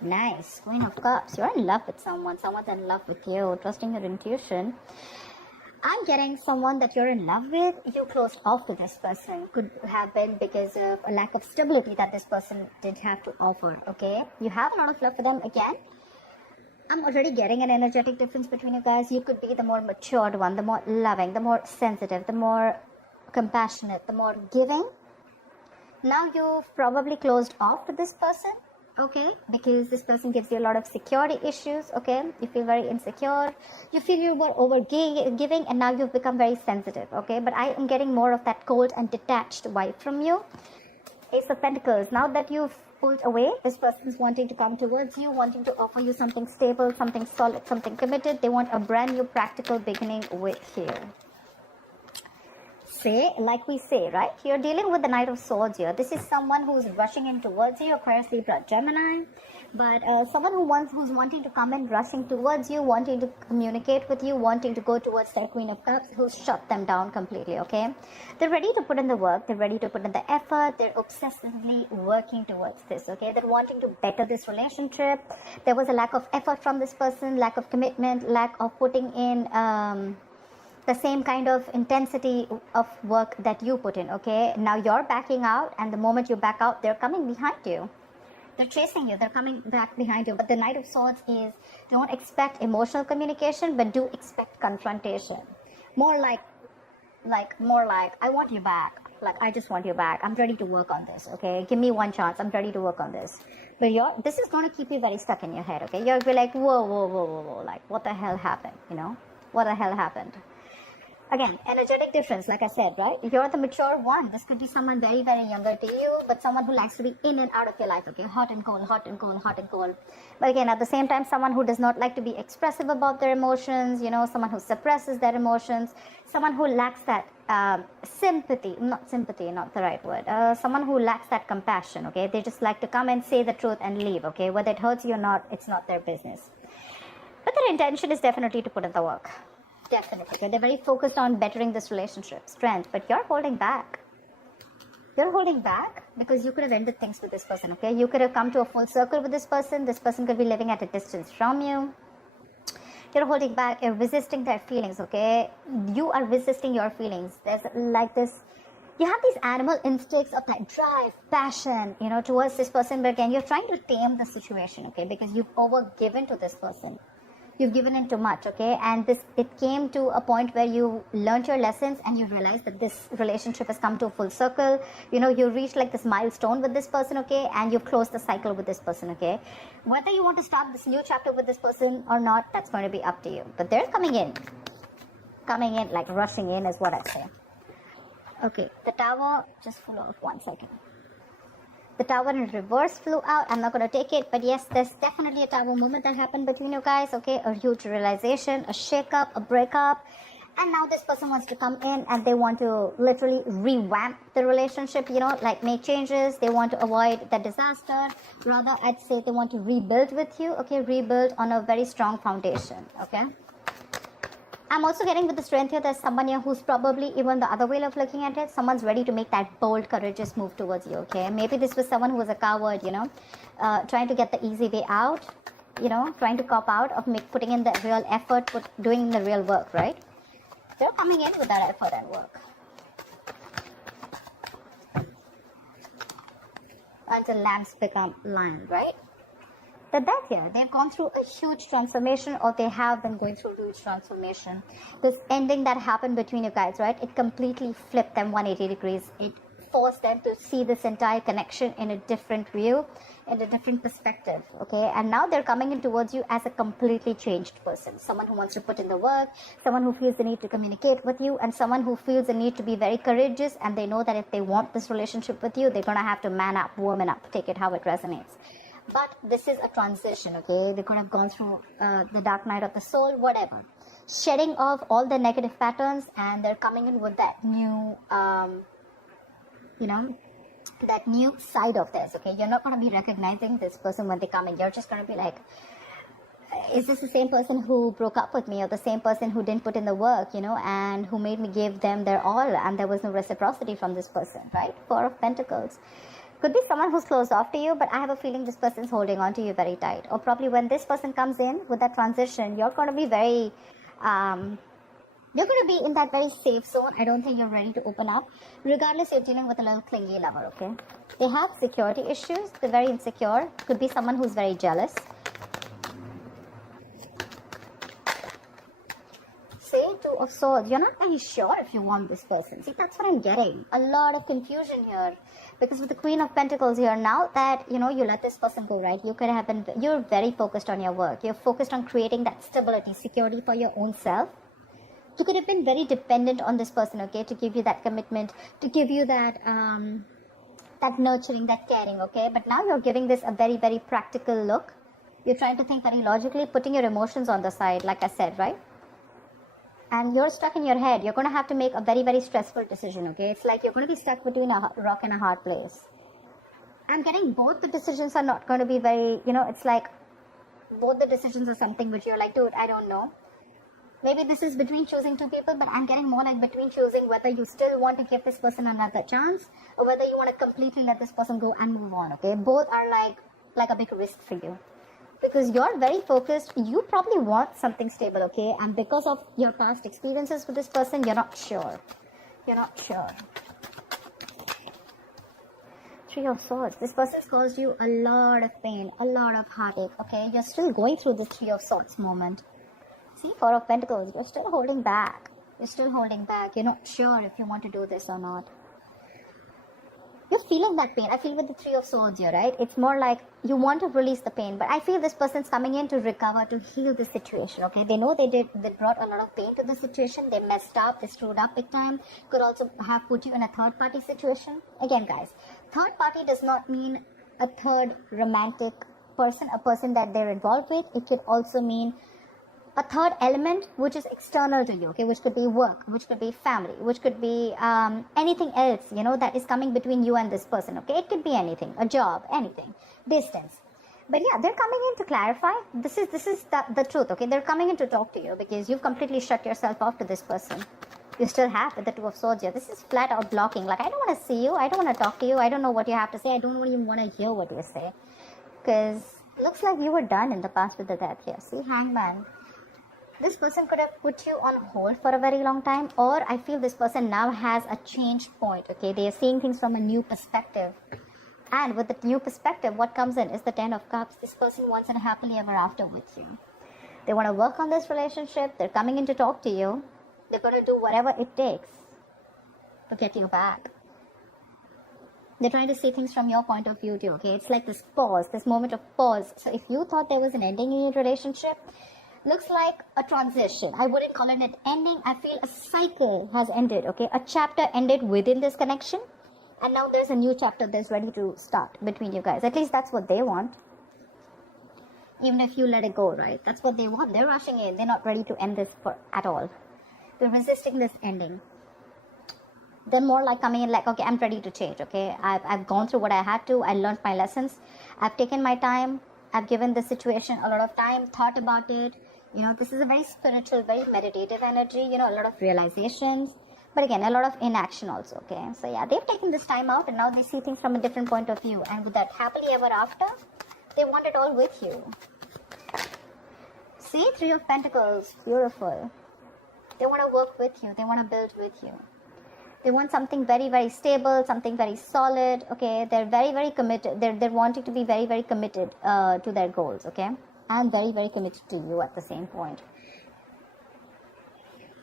Nice. Queen of Cups. You're in love with someone. Someone's in love with you. Trusting your intuition. I'm getting someone that you're in love with. You closed off to this person. Could have been because of a lack of stability that this person did have to offer. Okay? You have a lot of love for them again. I'm already getting an energetic difference between you guys. You could be the more matured one, the more loving, the more sensitive, the more compassionate, the more giving. Now you've probably closed off to this person, okay, because this person gives you a lot of security issues, okay. You feel very insecure, you feel you were over giving, and now you've become very sensitive, okay. But I am getting more of that cold and detached vibe from you. Ace of Pentacles. Now that you've pulled away, this person's wanting to come towards you, wanting to offer you something stable, something solid, something committed. They want a brand new practical beginning with you. Say, like we say, right? You're dealing with the Knight of Swords here. This is someone who's rushing in towards you, Aquarius, Libra, Gemini. But someone who's wanting to come in, rushing towards you, wanting to communicate with you, wanting to go towards their Queen of Cups, who's shut them down completely, okay? They're ready to put in the work. They're ready to put in the effort. They're obsessively working towards this, okay? They're wanting to better this relationship. There was a lack of effort from this person, lack of commitment, lack of putting in the same kind of intensity of work that you put in, okay? Now you're backing out, and the moment you back out, they're coming behind you. They're chasing you. They're coming back behind you. But the Knight of Swords is, don't expect emotional communication, but do expect confrontation. More like, I want you back. Like, I just want you back. I'm ready to work on this, okay? Give me one chance. I'm ready to work on this. But this is going to keep you very stuck in your head, okay? You'll be like, whoa. Like, what the hell happened, you know? What the hell happened? Again, energetic difference, like I said, right? You're the mature one. This could be someone very, very younger to you, but someone who likes to be in and out of your life, okay? Hot and cold, hot and cold, hot and cold. But again, at the same time, someone who does not like to be expressive about their emotions, you know, someone who suppresses their emotions, someone who lacks that sympathy, not the right word, someone who lacks that compassion, okay? They just like to come and say the truth and leave, okay? Whether it hurts you or not, it's not their business. But their intention is definitely to put in the work. Definitely. They're very focused on bettering this relationship, strength, but you're holding back. You're holding back because you could have ended things with this person, okay? You could have come to a full circle with this person. This person could be living at a distance from you. You're holding back. You're resisting their feelings, okay? You are resisting your feelings. There's like this, you have these animal instincts of that drive, passion, you know, towards this person. But again, you're trying to tame the situation, okay? Because you've overgiven to this person. You've given in too much, okay? And it came to a point where you learned your lessons and you realized that this relationship has come to a full circle. You know, you reached like this milestone with this person, okay? And you've closed the cycle with this person, okay? Whether you want to start this new chapter with this person or not, that's going to be up to you. But they're coming in, like rushing in is what I'd say. Okay, the Tower just flew off 1 second. The Tower in reverse flew out. I'm not going to take it. But yes, there's definitely a Tower moment that happened between you guys. Okay, a huge realization, a shake-up, a breakup. And now this person wants to come in and they want to literally revamp the relationship, you know, like make changes. They want to avoid the disaster. Rather, I'd say they want to rebuild with you. Okay, rebuild on a very strong foundation. Okay. I'm also getting with the strength here, there's someone here who's probably even the other way of looking at it. Someone's ready to make that bold, courageous move towards you, okay? Maybe this was someone who was a coward, you know, trying to get the easy way out, you know, trying to cop out of putting in the real effort, doing the real work, right? They're coming in with that effort and work. Until lambs become lions, right? But that here, they've gone through a huge transformation, or they have been going through a huge transformation. This ending that happened between you guys, right? It completely flipped them 180 degrees. It forced them to see this entire connection in a different view, in a different perspective, okay? And now they're coming in towards you as a completely changed person. Someone who wants to put in the work, someone who feels the need to communicate with you, and someone who feels the need to be very courageous, and they know that if they want this relationship with you, they're going to have to man up, woman up, take it how it resonates. But this is a transition, okay? They could have gone through the dark night of the soul, whatever. Shedding off all the negative patterns, and they're coming in with that new, you know, that new side of theirs, okay? You're not going to be recognizing this person when they come in. You're just going to be like, is this the same person who broke up with me, or the same person who didn't put in the work, you know, and who made me give them their all, and there was no reciprocity from this person, right? Four of Pentacles. Could be someone who's closed off to you, but I have a feeling this person's holding on to you very tight. Or probably when this person comes in with that transition, you're going to be very, you're going to be in that very safe zone. I don't think you're ready to open up. Regardless, you're dealing with a little clingy lover, okay? They have security issues. They're very insecure. Could be someone who's very jealous. Say Two of Swords. You're not very sure if you want this person. See, that's what I'm getting. A lot of confusion here. Because with the Queen of Pentacles here, now that, you let this person go, right? You could have been, you're very focused on your work. You're focused on creating that stability, security for your own self. You could have been very dependent on this person, okay? To give you that commitment, to give you that, that nurturing, that caring, okay? But now you're giving this a very, very practical look. You're trying to think very logically, putting your emotions on the side, like I said, right? And you're stuck in your head. You're going to have to make a very, very stressful decision, okay? It's like you're going to be stuck between a rock and a hard place. I'm getting both the decisions are not going to be very, it's like both the decisions are something which you're like, dude, I don't know. Maybe this is between choosing two people, but I'm getting more like between choosing whether you still want to give this person another chance or whether you want to completely let this person go and move on, okay? Both are like a big risk for you. Because you're very focused, you probably want something stable, okay? And because of your past experiences with this person, you're not sure. You're not sure. Three of Swords. This person's caused you a lot of pain, a lot of heartache, okay? You're still going through this Three of Swords moment. See, Four of Pentacles. You're still holding back. You're still holding back. You're not sure if you want to do this or not. You're feeling that pain. I feel with the Three of Swords here, right? It's more like you want to release the pain, but I feel this person's coming in to recover, to heal the situation, okay? They know they brought a lot of pain to the situation. They messed up, they screwed up big time. Could also have put you in a third party situation. Again, guys, third party does not mean a third romantic person, a person that they're involved with. It could also mean a third element which is external to you, okay, which could be work, which could be family, which could be anything else, that is coming between you and this person, okay? It could be anything, a job, anything, distance. But yeah, they're coming in to clarify. This is the truth, okay? They're coming in to talk to you because you've completely shut yourself off to this person. You still have the Two of Swords here. This is flat out blocking. Like, I don't want to see you. I don't want to talk to you. I don't know what you have to say. I don't even want to hear what you say. Because looks like you were done in the past with the Death here. See, Hangman. This person could have put you on hold for a very long time, or I feel this person now has a change point, okay? They are seeing things from a new perspective. And with the new perspective, what comes in is the Ten of Cups. This person wants a happily ever after with you. They want to work on this relationship. They're coming in to talk to you. They're going to do whatever it takes to get you back. They're trying to see things from your point of view too, okay? It's like this pause, this moment of pause. So if you thought there was an ending in your relationship, looks like a transition. I wouldn't call it an ending. I feel a cycle has ended, okay? A chapter ended within this connection. And now there's a new chapter that's ready to start between you guys. At least that's what they want. Even if you let it go, right? That's what they want. They're rushing in. They're not ready to end this at all. They're resisting this ending. They're more like coming in like, okay, I'm ready to change, okay? I've gone through what I had to. I learned my lessons. I've taken my time. I've given the situation a lot of time, thought about it. This is a very spiritual, very meditative energy, a lot of realizations. But again, a lot of inaction also, okay? So yeah, they've taken this time out and now they see things from a different point of view. And with that happily ever after, they want it all with you. See, Three of Pentacles, beautiful. They want to work with you. They want to build with you. They want something very, very stable, something very solid, okay? They're very, very committed. They're wanting to be very, very committed to their goals, okay? And very, very committed to you at the same point.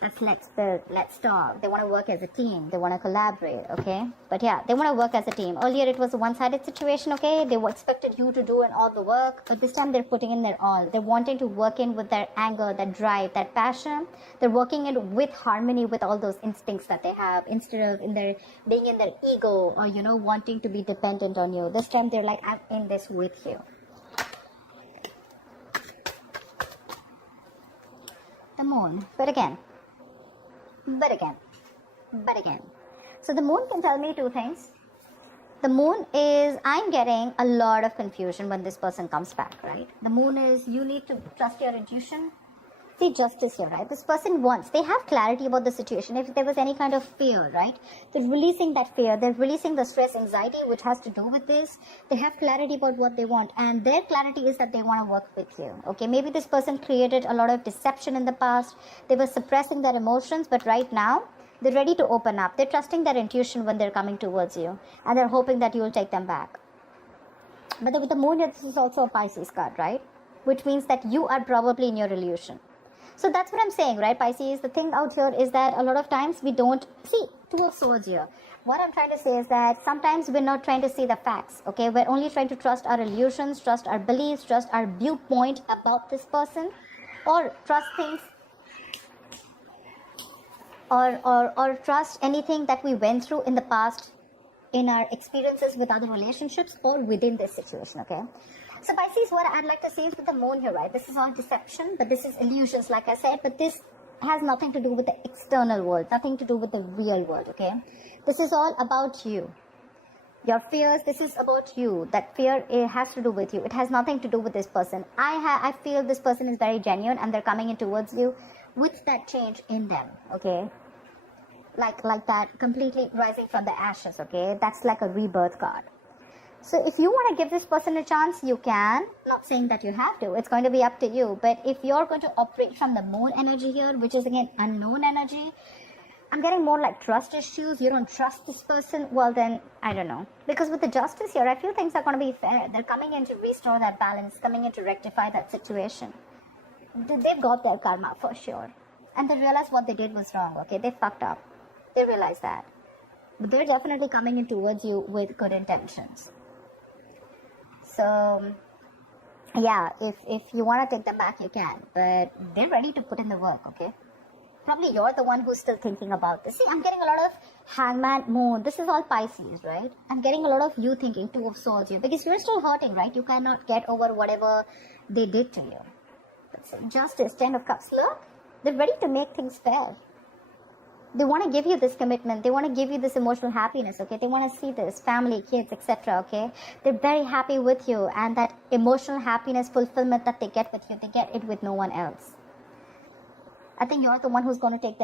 That's let's build, let's talk. They want to work as a team. They want to collaborate, okay? But yeah, they want to work as a team. Earlier, it was a one-sided situation, okay? They expected you to do all the work. But this time, they're putting in their all. They're wanting to work in with their anger, that drive, that passion. They're working in with harmony with all those instincts that they have instead of being in their ego or, wanting to be dependent on you. This time, they're like, I'm in this with you. The Moon. But again. So the Moon can tell me two things. The Moon is, I'm getting a lot of confusion when this person comes back, right? The Moon is, you need to trust your intuition. See, justice here, right? This person wants, they have clarity about the situation. If there was any kind of fear, right? They're releasing that fear. They're releasing the stress, anxiety, which has to do with this. They have clarity about what they want. And their clarity is that they want to work with you. Okay, maybe this person created a lot of deception in the past. They were suppressing their emotions, but right now, they're ready to open up. They're trusting their intuition when they're coming towards you. And they're hoping that you will take them back. But with the moon here, this is also a Pisces card, right? Which means that you are probably in your illusion. So that's what I'm saying, right, Pisces? The thing out here is that a lot of times we don't see Two of Swords here. What I'm trying to say is that sometimes we're not trying to see the facts, okay? We're only trying to trust our illusions, trust our beliefs, trust our viewpoint about this person, or trust things, or trust anything that we went through in the past in our experiences with other relationships or within this situation, okay? So Pisces, what I'd like to say is with the moon here, right? This is all deception, but this is illusions, like I said, but this has nothing to do with the external world, nothing to do with the real world, okay? This is all about you. Your fears, this is about you. That fear, it has to do with you. It has nothing to do with this person. I feel this person is very genuine and they're coming in towards you with that change in them, okay? Like that, completely rising from the ashes, okay? That's like a rebirth card. So if you want to give this person a chance, you can. Not saying that you have to. It's going to be up to you. But if you're going to operate from the moon energy here, which is again unknown energy, I'm getting more like trust issues. You don't trust this person. Well, then, I don't know. Because with the justice here, I feel things are going to be fair. They're coming in to restore that balance, coming in to rectify that situation. They've got their karma for sure. And they realize what they did was wrong, okay? They fucked up. They realize that. But they're definitely coming in towards you with good intentions. So, yeah, if you want to take them back, you can. But they're ready to put in the work, okay? Probably you're the one who's still thinking about this. See, I'm getting a lot of Hangman, Moon. This is all Pisces, right? I'm getting a lot of you thinking, Two of Swords here. Because you're still hurting, right? You cannot get over whatever they did to you. Justice, Ten of Cups. Look, they're ready to make things fair. They want to give you this commitment. They want to give you this emotional happiness, okay? They want to see this, family, kids, etc., okay? They're very happy with you. And that emotional happiness, fulfillment that they get with you, they get it with no one else. I think you're the one who's going to take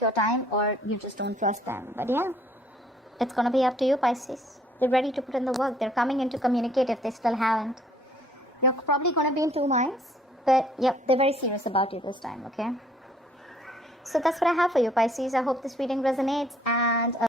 your time, or you just don't trust them. But yeah, it's going to be up to you, Pisces. They're ready to put in the work. They're coming in to communicate if they still haven't. You're probably going to be in two minds. But yep, they're very serious about you this time, okay? So that's what I have for you, Pisces. I hope this reading resonates, and